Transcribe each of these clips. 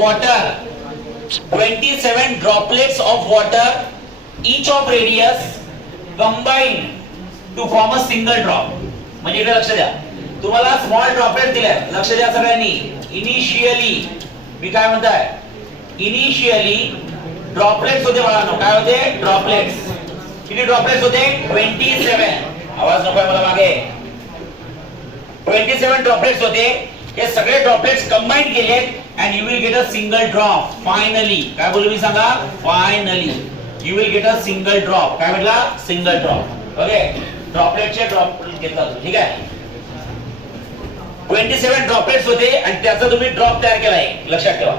water, 27 droplets of water, each of radius combined to form a single drop. म्हणजे इकडे लक्ष द्या, तुम्हाला स्मॉल ड्रॉपलेट दिले, लक्ष द्या सगळ्यांनी. इनिशियली मी काय म्हणताय, इनिशियली ड्रॉपलेट्स होते बाळांनो. काय होते? ड्रॉपलेट्स. किती ड्रॉपलेट्स होते? 27. आवाज नको मला मागे. 27 ड्रॉपलेट्स होते. हे सगळे ड्रॉपलेट्स कंबाईन केले and you will get a single drop finally. काय बोलू मी सांगा? Finally you will get a single drop. काय म्हटला? Single drop. ओके, ड्रॉपलेटचे ड्रॉपलेट घेतला. ठीक आहे, 27 ड्रॉपलेट्स होते आणि त्याचा तुम्ही ड्रॉप तयार केलाय, लक्षात ठेवा.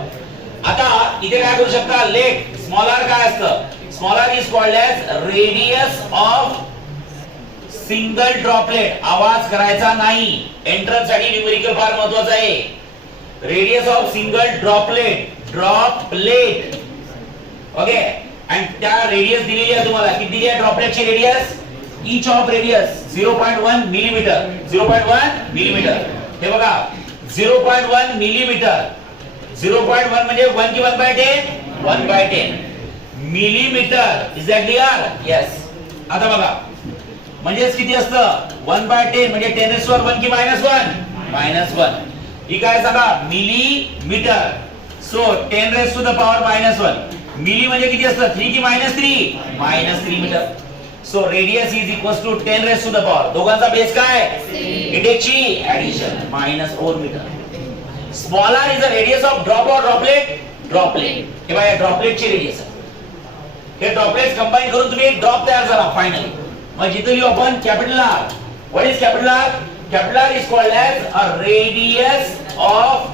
आता इथे काय करू शकता? लेट स्मॉल आर काय असतं? Small R is called as radius of single droplet. आवाज करायचा नाही, एंट्रन्स साठी न्यूमेरिकल फार महत्त्वाचं आहे. Radius of single droplet, droplet. Okay, आणि त्या रेडियस दिलेली आहे तुम्हाला. किती दिली आहे ड्रॉपलेटची radius? Each of radius 0.1 millimetre. 0.1 millimetre. हे बघा 0.1 मिलीमीटर. 0.1 म्हणजे 1 की 1/10? 1/10 millimetre. Is that clear? Yes. आता बघा म्हणजे किती असतं? 1/10 म्हणजे 10^1 की -1? -1. ही काय सांगा? मिलीमीटर. सो 10^-1 मिली म्हणजे किती असतं? 3 की -3? -3 metre. So radius is equal to 10^. दोघांचा बेस काय? इंडेक्सची addition -4 metre. Small R is the radius of drop और ड्रॉपलेट? ड्रॉपलेट. हे बघा ड्रॉपलेटची रेडियस आहे. हे ड्रॉपलेट्स कंबाईन करून तुम्ही एक ड्रॉप तयार झाला फायनली. मग जिथे लिहू आपण capital R. What is capital R? Capital R is called as a radius of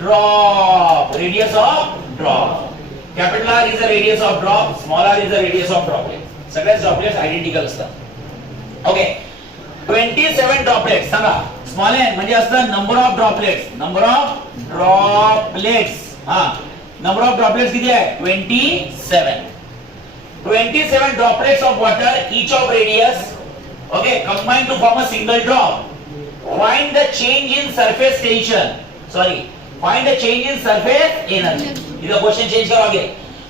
drop. Radius of drop. Capital R is a radius of drop, small R is a radius of droplet. सगळे droplets identical असतात. Okay, 27 droplets सांगा. Small N म्हणजे असतं number of droplets. Number of droplets. हा, number of droplets किती आहे? 27. 27 droplets of water, each of radius, okay, combined to form a single drop. Find the change in surface tension. Sorry, find the change in surface energy. इधर question change करोगे.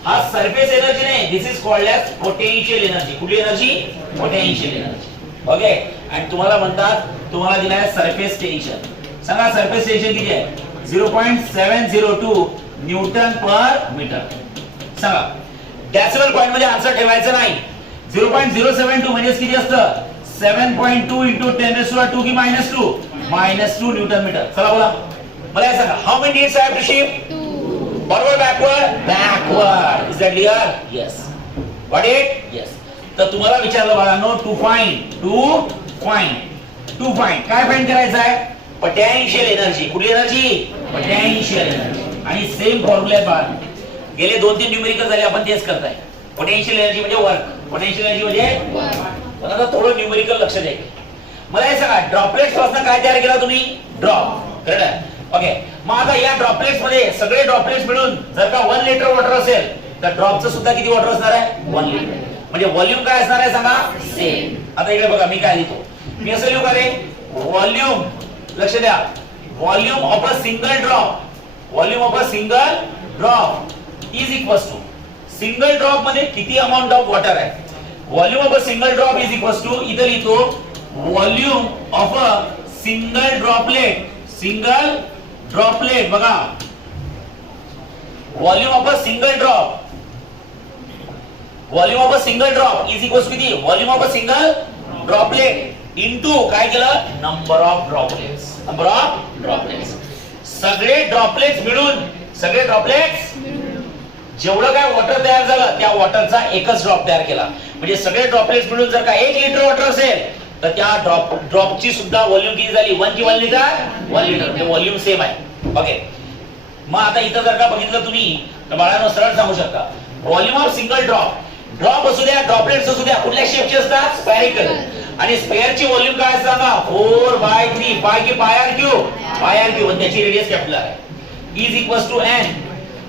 हा surface energy नाही, this is called as potential energy. कुठली energy? Potential energy. Okay, आणि तुम्हाला म्हणतात, तुम्हाला दिला आहे सरफेस टेन्शन. सांगा सरफेस टेन्शन किती आहे? 0.702 न्यूटन पर मीटर. सांगा. डेसिमल पॉइंट मध्ये आन्सर ठेवायचं नाही. 0.072 म्हणजे किती असतं? 7.2 into 10^2 की -2? -2 न्यूटन मीटर. चला बोला, मला हे सांगा. How many days I have to shift? 2. Forward, backward? Backward. Is that clear? Yes. What it? Yes. तर तुम्हाला विचारलं बाळांनो, टू फाइंड काय फाइंड करायचं आहे? Potential energy. कुठली एनर्जी? Potential energy. आणि सेम फॉर्म्युला आहे बाळा. गेले 2-3 न्यूमेरिकल झाले, आपण तेच करताय. पोटेन्शियल एनर्जी म्हणजे वर्क. पोटेन्शियल एनर्जी म्हणजे वर्क. आता थोडं न्यूमेरिकल लक्ष द्या. मला हे सांगा, ड्रॉपलेट्स पासून काय तयार केला तुम्ही? ड्रॉप. करेक्ट आहे? ओके, मग आता या ड्रॉपलेट्स मध्ये सगळे ड्रॉपलेट्स मिळून जर का 1 लिटर वॉटर असेल तर ड्रॉपचं सुद्धा किती वॉटर असणार आहे? 1 लिटर. म्हणजे व्हॉल्यूम काय असणार आहे सांगा? सेम. आता इकडे बघा मी काय लिहितो. मी असं लिहू का रे? व्हॉल्यूम, लक्ष द्या, volume of a single drop. Volume of a single drop is equals to single drop मध्ये किती अमाउंट ऑफ वॉटर आहे? Volume of a single drop is equals to, इधर लिहितो volume of a single droplet. Single droplet बघा, volume of a single drop, volume of a single drop is equals किती? Volume of a single droplet into काय केलं? Number of droplets. Number of droplets. सगळे droplets मिळून, सगळे droplets जेवढं काय water तयार झालं त्या वॉटरचा एकच ड्रॉप तयार केला. म्हणजे सगळे ड्रॉपलेट्स मिळून जर का 1 लिटर वॉटर असेल तर त्या ड्रॉपची सुद्धा व्हॉल्यूम किती झाली? 1 की 1 लिटर? 1 लिटर. म्हणजे व्हॉल्यूम सेम आहे. ओके, मग आता इथं जर का बघितलं तुम्ही तर बाळांनो सरळ सांगू शकता, व्हॉल्यूम ऑफ सिंगल ड्रॉप असू द्या, ड्रॉपलेट्स असू द्या, कुठल्या शेपचे असतात? स्फेरिकल. आणि स्फेअरची व्हॉल्यूम काय असतं सांगा? 4/3 पाय की pi R cube? Pi R cube. त्याची रेडियस कॅपिटल आहे. Is equals to n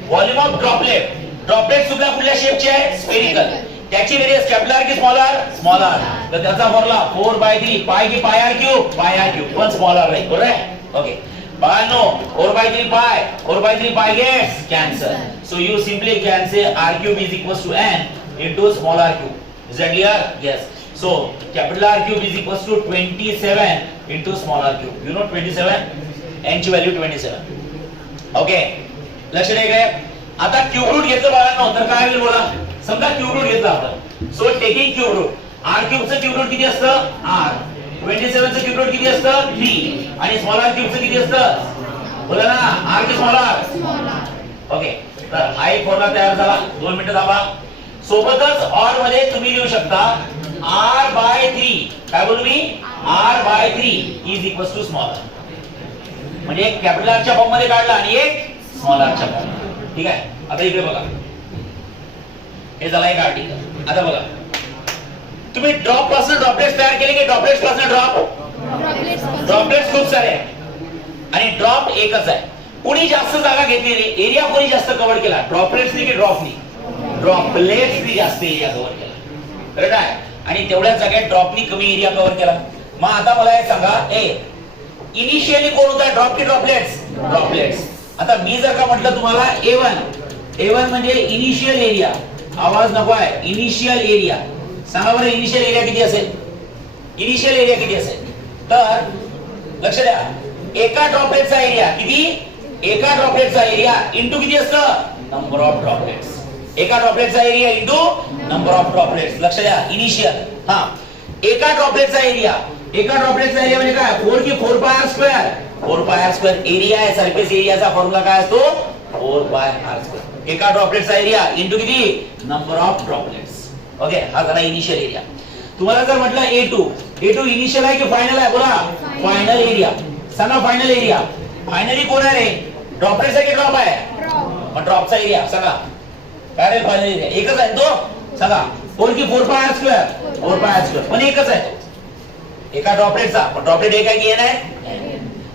volume of droplet. Droplet सुद्धा कुठल्या शेपचे आहे? स्फेरिकल. त्याची रेडियस कॅपिटल आर की स्मॉल आर? Small R. तर त्याचा फॉर्म्युला 4/3 पाय की pi R cube? Pi R cube. पण स्मॉल आर राहील. बरोबर आहे? ओके, बाळांनो 4/3 पाय 4/3 पाय gets cancel. So you simply can say r cube is equals to n into small r cube. Is that clear? Yes. So capital R cube is equals to 27 into small r cube. You know 27? n ची value 27. Okay, लक्ष द्या काय. आता cube route घेतलं बाळांनो तर काय होईल बोला. समजा क्यूब रूट घेतला आपण. So taking cube root r cube चं क्यूब रूट किती असतं r, 27 चं क्यूब रूट किती असतं 3 आणि स्मॉल r क्यूब चं किती असतं बोला ना r की स्मॉल r. ओके, तर हा एक फॉर्म्युला तयार झाला. 2 मिनिटं थांबा. सोबतच ऑर मध्ये तुम्ही लिहू शकता r/3. काय बोलू मी r/3 is equals to small r. म्हणजे एक कॅपिटल आर च्या फॉर्म मध्ये काढला आणि एक स्मॉल आर च्या फॉर्म. ठीक आहे. आता इकडे बघा, हे झाला एक आर्टिकल. आता बघा, तुम्ही ड्रॉप पासून ड्रॉपलेट्स तयार केले की ड्रॉपलेट्स पासून ड्रॉपलेट्स खूप सारे आहेत आणि ड्रॉप एकच आहे. कोणी जास्त जागा घेतली रे, एरिया कोणी जास्त कव्हर केला, ड्रॉपलेट्सनी की ड्रॉपनी? ड्रॉपलेट्सनी जास्त एरिया कव्हर केला. करेक्ट आहे. आणि तेवढ्याच जागेत ड्रॉपनी कमी एरिया कव्हर केला. मग आता मला एक सांगा, इनिशियली कोण होता, ड्रॉप की ड्रॉपलेट्स? ड्रॉपलेट्स. आता मी जर का म्हटलं तुम्हाला A1 म्हणजे इनिशियल एरिया, आवाज नको आहे, इनिशियल एरिया. सांगा बरं इनिशियल एरिया किती असेल? इनिशियल एरिया किती असेल? तर लक्ष द्या, एका ड्रॉपलेटचा एरिया किती? एका ड्रॉपलेटचा एरिया इंटू किती असतं? Number of droplets. एका ड्रॉपलेटचा area into number of droplets. लक्ष द्या, इनिशियल. हा, एका ड्रॉपलेटचा एरिया म्हणजे काय? 4 की 4 पाय r स्क्वेअर. 4 पाय r स्क्वेअर एरिया आहे. सरफेस एरियाचा फॉर्म्युला काय असतो? 4 पाय r स्क्वेअर. एका ड्रॉपलेटचा एरिया इंटू किती? Number of droplets. ओके, हा झाला इनिशियल एरिया. तुम्हाला जर म्हटलं A2 इनिशियल आहे की फायनल आहे बोला? Final area. सांगा फायनल एरिया. फायनली कोण आहे रे? ड्रॉपलेट्स आहे की ड्रॉप आहे? मग ड्रॉपचा एरिया सांगा काय रे? फायनल एरिया एकच आहे तो. सांगा 4 की 4 पाय r स्क्वेअर. 4 पाय r स्क्वेअर पण एकच आहे एका ड्रॉपलेटचा. पण ड्रॉपलेट एक आहे की n आहे?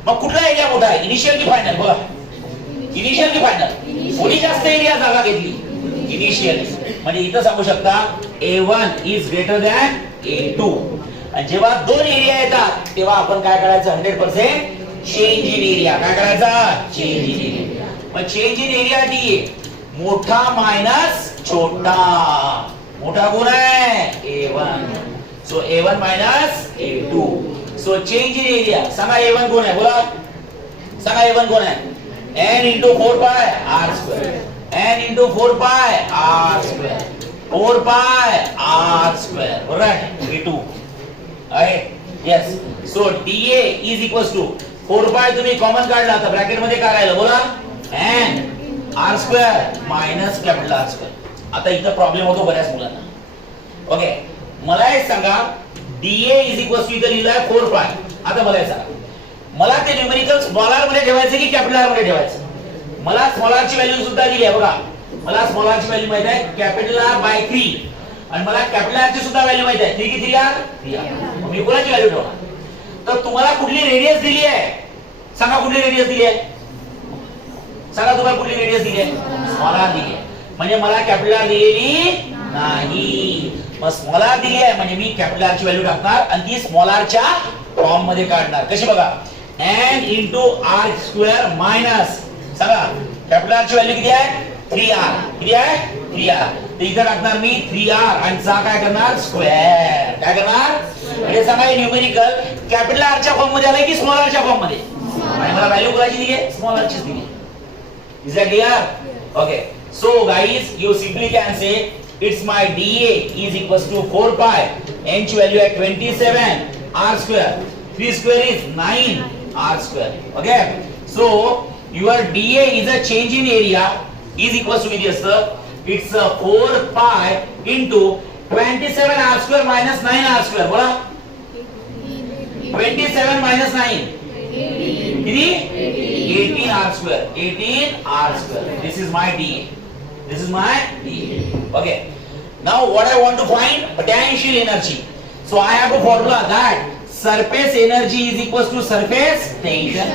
मग कुठला एरिया मोठा आहे, इनिशियल की फायनल बोला? इनिशियल की फायनल? कोणी जास्त एरिया जागा घेतली? इनिशियल. म्हणजे इथं सांगू शकता A1 is greater than A2. आणि जेव्हा दोन एरिया येतात तेव्हा आपण काय करायचं? 100% चेंज इन एरिया. काय करायचा? Change in area. मग चेंज इन एरिया डी मोठा मायनस छोटा. मोठा कोण आहे? A1. So A1 minus A2. So change in area. सांगा A1 कोण आहे बोला? सांगा A1 कोण आहे? n into 4 pi r square. n into 4 pi r square. 4 pi r square. Alright. A2. आहे. Yes. So dA is equals to 4 pi तुम्ही common काढला तर ब्रॅकेट मध्ये काय राहिलं बोला? n r square minus capital R square. आता इथं प्रॉब्लेम होतो बऱ्याच मुलांना. ओके, मला एक सांगा, dA is equals to इथं लिहिलंय 4 pi. आता मला एक सांगा, मला ते न्यूमेरिकल स्मॉल r मध्ये ठेवायचं की कॅपिटल R मध्ये ठेवायचं? मला स्मॉल r ची व्हॅल्यू सुद्धा दिली आहे बघा. मला स्मॉल r ची व्हॅल्यू माहित आहे कॅपिटल R/3 आणि मला कॅपिटल R ची सुद्धा व्हॅल्यू माहित आहे 3 की 3r 3r. मी कोणाची व्हॅल्यू ठेवणार? तर तुम्हाला कुठली रेडियस दिली आहे? सांगा कुठली रेडियस दिली आहे? सांगा तुम्हाला कुठली रेडियस दिली आहे? स्मॉल r दिली आहे. म्हणजे मला कॅपिटल R दिलेली नाही. मग स्मॉल r दिली आहे म्हणजे मी कॅपिटल R ची व्हॅल्यू टाकणार आणि ती स्मॉल r च्या फॉर्म मध्ये काढणार. कशी बघा? n into r square minus सांगा कॅपिटल R ची व्हॅल्यू किती आहे? 3r. किती आहे? 3r. तर इथे टाकणार मी 3r आणि चा काय करणार? स्क्वेअर. काय करणार? म्हणजे सांगा हे न्यूमेरिकल कॅपिटल R च्या फॉर्म मध्ये आलाय की स्मॉल r च्या फॉर्म मध्ये? आणि मला व्हॅल्यू कोणाची दिली आहे? स्मॉल r ची दिली आहे. Is that clear? Okay, so guys you simply can say it's my dA is equals to 4 pi. n ची व्हॅल्यू आहे 27 r square. 3 square is 9 r square. Okay, so your dA is a change in area is equals to किती असतं? It's 4 pi into 27 r square minus 9 r square. बोला 27 minus 9 किती? 18 r square. 18 r square. This is my dA. This is my dA. Okay, now what I want to find? Potential energy. So I have a formula that surface energy is equals to surface tension.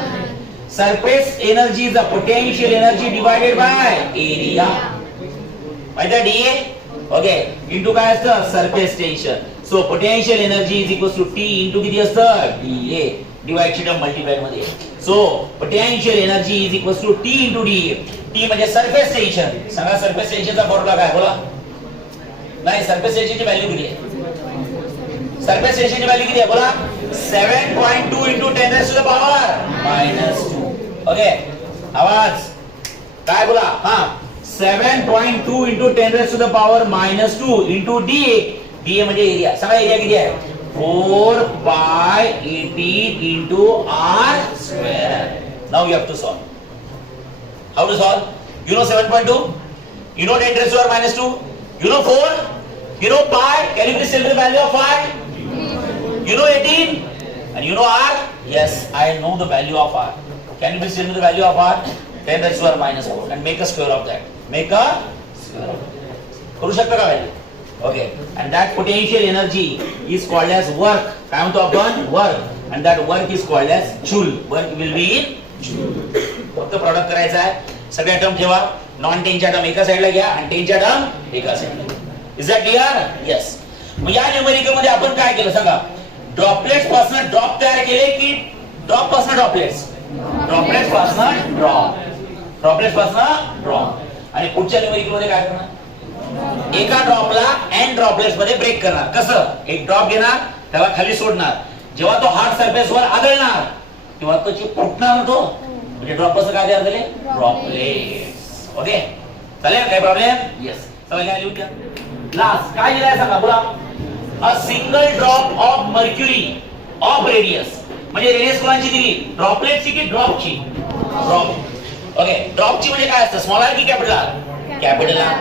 Surface energy is the potential energy divided by area. By the dA. Okay, into काय असतं? Surface tension. So potential energy is equals to T into किती असतं? dA. Divide ची term multiply मध्ये. So potential energy is equals to T into D. T म्हणजे surface tension. सांगा surface टेन्शनचा formula काय बोला. नाही सरफेस टेन्शनची व्हॅल्यू किती आहे. सरफेस टेन्शनची व्हॅल्यू किती आहे बोला. 7.2 into 10 raised to the power -2. Okay आवाज काय बोला. हा 7.2 into 10 raised to the power -2 into dA. dA म्हणजे एरिया. सांगा एरिया किती आहे. 4 pi 18 into r square. Now you have to solve. How to solve? You know 7.2, you know 10 raised to the power -2, you know 4, you know pi. Can you please tell me the value of pi? You know 18 and you know r. Yes, I know the value of r. Can you please tell me the value of r? 10 raised to the power -4 and make a square of that. Make a square of that. करू शकता का value. Okay, and that potential energy is called as work. काय म्हणतो आपण work, and that work is called as joule. Work will be in joule. फक्त product करायचा आहे. सगळ्या टर्म ठेवा. नॉन टेनच्या टर्म एका साइडला घ्या आणि टेनच्या टर्म एका साइडला. Is that clear. यस. मग या न्यूमेरिकल मध्ये आपण काय केलं सांगा. ड्रॉपलेट्स पासून ड्रॉप तयार केले की ड्रॉप पासून ड्रॉपलेट्स. ड्रॉपलेट्स पासून ड्रॉप. ड्रॉपलेट्स पासून ड्रॉप. आणि पुढच्या न्यूमेरिकल मध्ये काय करणार. एका ड्रॉपला n ड्रॉपलेट्स मध्ये ब्रेक करणार. कसं. एक ड्रॉप घेणार त्याला खाली सोडणार. जेव्हा तो हार्ड सरफेस वर आदळणार तेव्हा तो फुटणार ना तो. म्हणजे ड्रॉप कसं काय तयार झाले. ड्रॉपलेट्स. ओके चालेल. काय प्रॉब्लेम. येस. चला काय लिहू द्या. लास्ट काय लिहिलंय सांगा बोला. अ single drop of mercury of radius. म्हणजे रेडियस कोणाची दिली. ड्रॉपलेटची की ड्रॉपची. ड्रॉप. ओके ड्रॉपची म्हणजे काय असतं. स्मॉल आर की capital R. Capital R.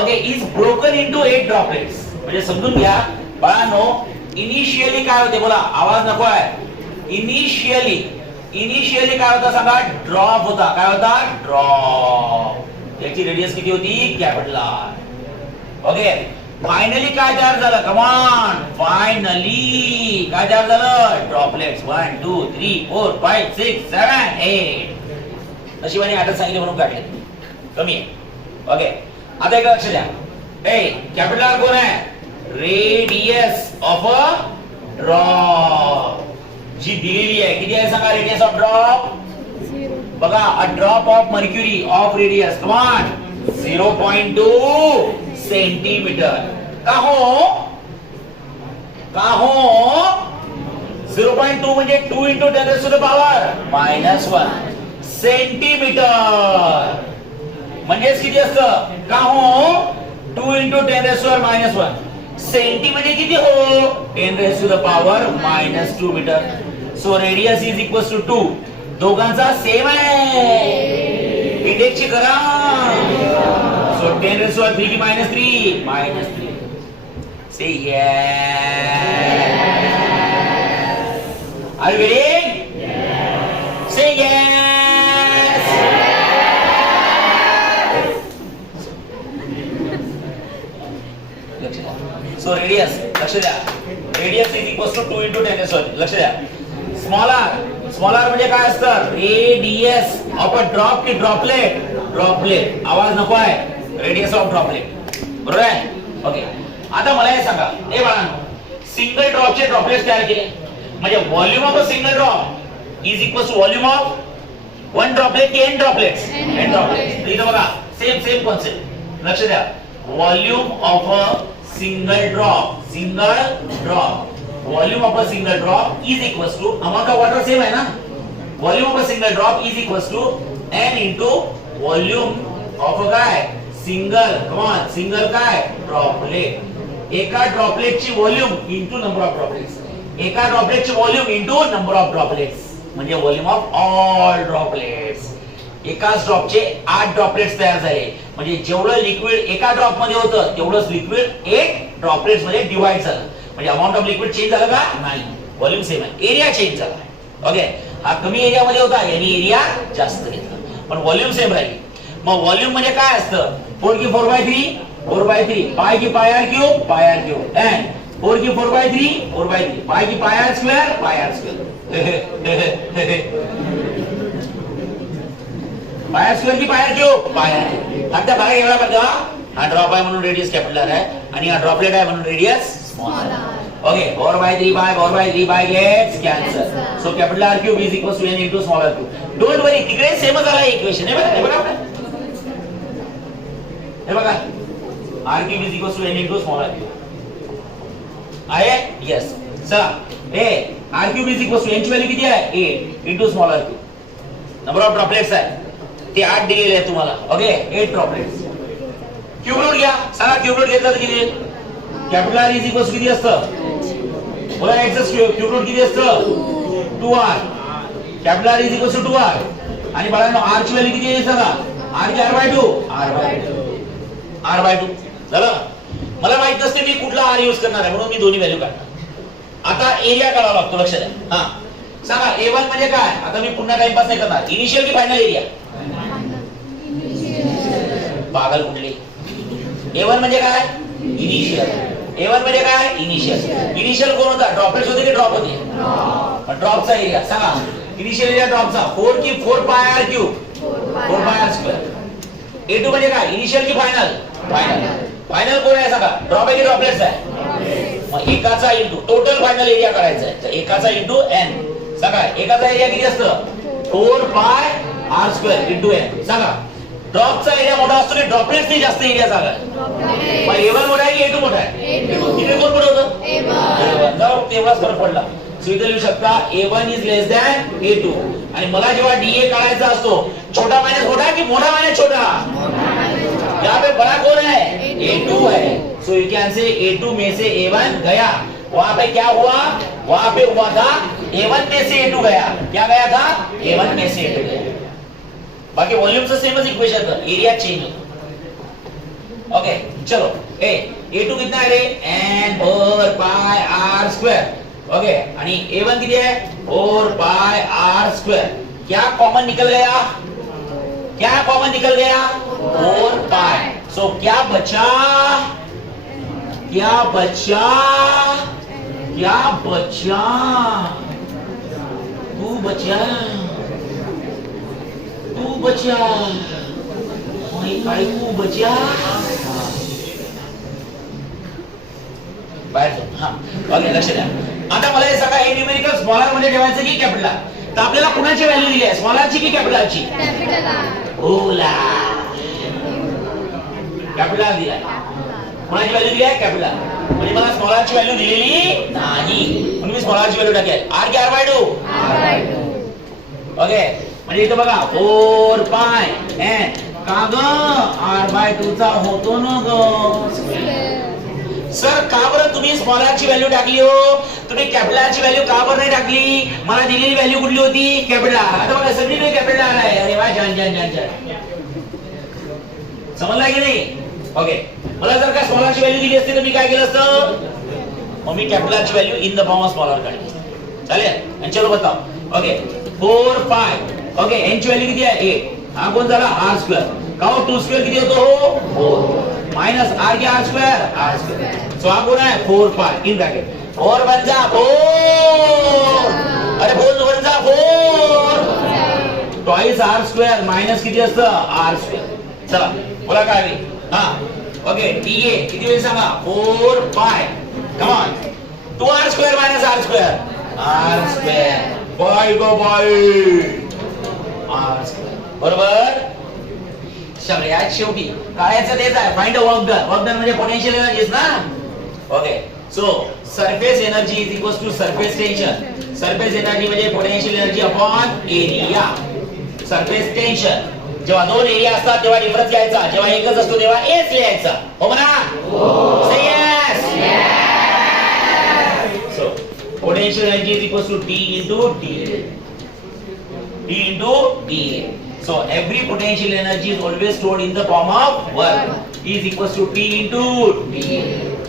Okay is broken into 8 droplets. म्हणजे समजून घ्या बाळांनो. इनिशियली काय होते बोला. आवाज नको आहे. इनिशियली काय होता सांगा. ड्रॉप होता. काय होता. ड्रॉप. याची रेडियस किती होती. Capital R. ओके फायनली काय तयार झालं. कमान फायनली काय तयार झालं. ड्रॉपलेट्स 1 2 3 4 5 6 7 8. नशिबाने 8 सांगितले म्हणून काढले. कमी आहे. ओके आता एक लक्ष द्या. ए कॅपिटल आर कोण आहे. रेडियस ऑफ अ ड्रॉप जी दिलेली आहे. किती आहे सांगा. Radius of drop. बघा a drop of mercury of radius कमान 0.2 सेंटीमीटर. का हो 0.2 म्हणजे 2 into 10 raised to the power -1 centimetre. म्हणजे किती असतं. का हो 2 into 10 raised to the power -1 centi म्हणजे किती हो 10 raised to the power -2 metre. So radius is equals to 2. दोघांचा सेम आहे. इंडेक्सची करा. सो 10 raised to the power 3 की -3 से yes. Are you ready? Yes. Say yes. So radius लक्ष द्या. Radius is equals to 2 into 10 raised to the. लक्ष द्या. स्मॉल आर म्हणजे काय असतं. रेडियस ऑफ अ ड्रॉप की ड्रॉपलेट. ड्रॉपलेट आवाज नको आहे. रेडियस ऑफ ड्रॉपलेट बरोबर आहे. ओके आता मला हे सांगा. ए बाळांनो सिंगल ड्रॉपचे ड्रॉपलेट्स तयार केले म्हणजे volume of a single drop is equals to volume of one droplet की n ड्रॉपलेट्स. n droplets. इथं बघा सेम कॉन्सेप्ट. लक्ष द्या. Volume of a single drop volume of a single drop is equals to amount of water same है ना. volume of a single drop is equals to n into volume of a काय single काय droplet. एका ड्रॉपलेटची volume into number of droplets. एका ड्रॉपलेटची volume into number of droplets म्हणजे volume of all droplets. एकाच ड्रॉपचे 8 ड्रॉपलेट्स तयार झाले म्हणजे जेवढं लिक्विड एका ड्रॉप मध्ये होतं तेवढंच लिक्विड 8 ड्रॉपलेट्स मध्ये डिवाइड झालं. म्हणजे अमाउंट ऑफ लिक्विड चेंज झालं का नाही. व्हॉल्यूम सेम आहे. एरिया चेंज झाला. ओके हा कमी एरिया मध्ये होता यानी एरिया जास्त घेतला पण व्हॉल्यूम सेम राहिली. मग व्हॉल्यूम म्हणजे काय असतं. 4 की 4/3 पाय की पाय r क्यूब and 4 की 4/3 पाय की पाय r स्क्वेअर पाय r की पाय r क्यूब पाय r. आता बघा एवढा बघा हा ड्रॉप आहे म्हणून रेडियस कॅपिटल आर आहे आणि हा ड्रॉपलेट आहे म्हणून radius small R. Okay, 4 by 3 by gets cancel. So capital R cube is equals to n into small r cube. Don't worry, तिकडे सेमच आला इक्वेशन. हे बघा r cube is equals to n into small r cube. आहे? Yes. चला, हे r cube is equals to n ची value किती आहे? 8 into small r cube. Number of droplets आहे. ते 8 दिलेले आहे तुम्हाला. Okay, 8 droplets. क्यूब रूट घ्या. सांगा क्यूब रूट घेतलं तर किती येईल? कॅपिटल R इज इक्वल्स किती असतं? बोला एक्स क्यूब रूट किती असतं? 2r. Capital R is equals to 2r. आणि बाळांनो r ची व्हॅल्यू किती येईल सांगा? r ची r/2. r/2 झालं. मला माहित नसते मी कुठला r यूज करणार आहे म्हणून मी दोन्ही व्हॅल्यू काढणार. आता एरिया काढावा लागतो, लक्षात द्या. हां सांगा A1 म्हणजे काय? आता मी पुन्हा टाइमपास नाही करणार. इनिशियल की फायनल एरिया? पागल कुठली? A1 म्हणजे काय? इनिशियल. A1 म्हणजे काय? इनिशियल. इनिशियल कोण होता? ड्रॉपलेट्स होते की ड्रॉप होते? ड्रॉपचा एरिया सांगा. इनिशियल एरिया ड्रॉपचा 4 की 4 पाय r क्यूब 4 पाय r स्क्वेअर. A2 म्हणजे काय? इनिशियल की फायनल? फायनल. फायनल कोण आहे सांगा? ड्रॉप आहे की ड्रॉपलेट्स आहे? मग एकाचा इंटू टोटल फायनल एरिया काढायचा आहे. तर एकाचा इंटू n. सांगा एकाचा एरिया किती असतं? 4 पाय r स्क्वेअर इंटू n. सांगा ड्रॉपचा एरिया मोठा असतो की ड्रॉपलेट्सनी जास्त एरिया जागा आहे? मग A1 मोठा आहे की A2 मोठा आहे? इथे कोण मोठं होतं? A1. जाऊ तेवढाच फरक पडला. सो इथे लिहू शकता A1 is less than A2. आणि मला जेव्हा DA काढायचा असतो छोटा मायनस मोठा की मोठा मायनस छोटा? यहाँ पे बड़ा कौन है? A2 है. So you can say A2 में से A1 गया. वहां पे क्या हुआ? वहां पे हुआ था A1 में से A2 गया. क्या गया था? A1 में से A2 गया. बाकी वॉल्यूमचं सेमच इक्वेशन था, एरिया चेंज होता. ओके चलो A2 कितना है रे? n 4 पाई r स्क्वायर. ओके आणि A1 किती आहे? 4 पाई r स्क्वायर. क्या कॉमन निकल गया? क्या कॉमन निकल गया? 4 पाई. सो क्या बचा? क्या बचा? क्या बचा? तू बचा. तू बचा. काय तू बचा. बाहेर जाऊ. हा ओके लक्ष द्या. आता मला हे सगळं हे न्यूमेरिकल स्मॉलर मध्ये ठेवायचं की कॅपिटल? तर आपल्याला कुणाची व्हॅल्यू दिली आहे? स्मॉलरची की कॅपिटलची? ओला कॅपिटल दिलाय. कुणाची व्हॅल्यू दिली आहे? कॅपिटल. म्हणजे मला स्मॉलरची व्हॅल्यू दिलेली नाही म्हणून मी स्मॉलरची व्हॅल्यू टाकेल. r की r/2? ओके म्हणजे इथे बघा 4 पाय n का ग r/2 चा होतो ना ग. सर का बरं तुम्ही स्मॉलरची व्हॅल्यू टाकली हो? तुम्ही कॅपिटलची व्हॅल्यू का बरं नाही टाकली? मला दिलेली व्हॅल्यू कुठली होती? कॅपिटल. आता बघा सगळीकडे कॅपिटल आहे. अरे वा छान छान छान छान. समजला की नाही? ओके मला जर का स्मॉलरची व्हॅल्यू दिली असती तर मी काय केलं असतं? मग मी कॅपिटलची value in the form of smaller काढली. चालेल. आणि चलो बताओ. ओके 4 पाय. ओके n ची व्हॅल्यू किती आहे? 8. हा कोण झाला? r square. का हो 2 स्क्वेअर किती होतो? 4 माइनस r की r square r square. So हा कोण आहे? 4 पाय इन ब्रॅकेट. 4 बन जा 4. अरे 4 बन जा 4. ट्वाइस r स्क्वेअर माइनस किती असतं? r square. चला बोला काय होईल? हा ओके DA किती होईल सांगा? 4 pi. Common 2r square minus r square r square. By go by r square. बरोबर. सगळ्यात शेवटी काढायचं तेच आहे. Find the work done. Work done म्हणजे पोटेन्शियल एनर्जीज ना. Okay so surface energy is equals to surface tension. Surface energy म्हणजे potential energy upon area. Surface tension जेव्हा दोन एरिया असतात तेव्हा डिफरन्स घ्यायचा, जेव्हा एकच असतो तेव्हा एच लिहायचा. हो म्हणा. Say yes. So potential energy is equals to T into T. T into dA. So every potential energy is always stored in the form of work. E is equals to T into dA.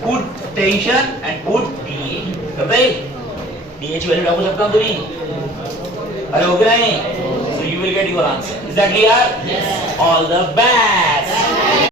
Put tension and put dA. करता येईल? dA ची value टाकू शकता तुम्ही. अरे okay नाही? So you will get your answer. Is that clear? Yes. All the best.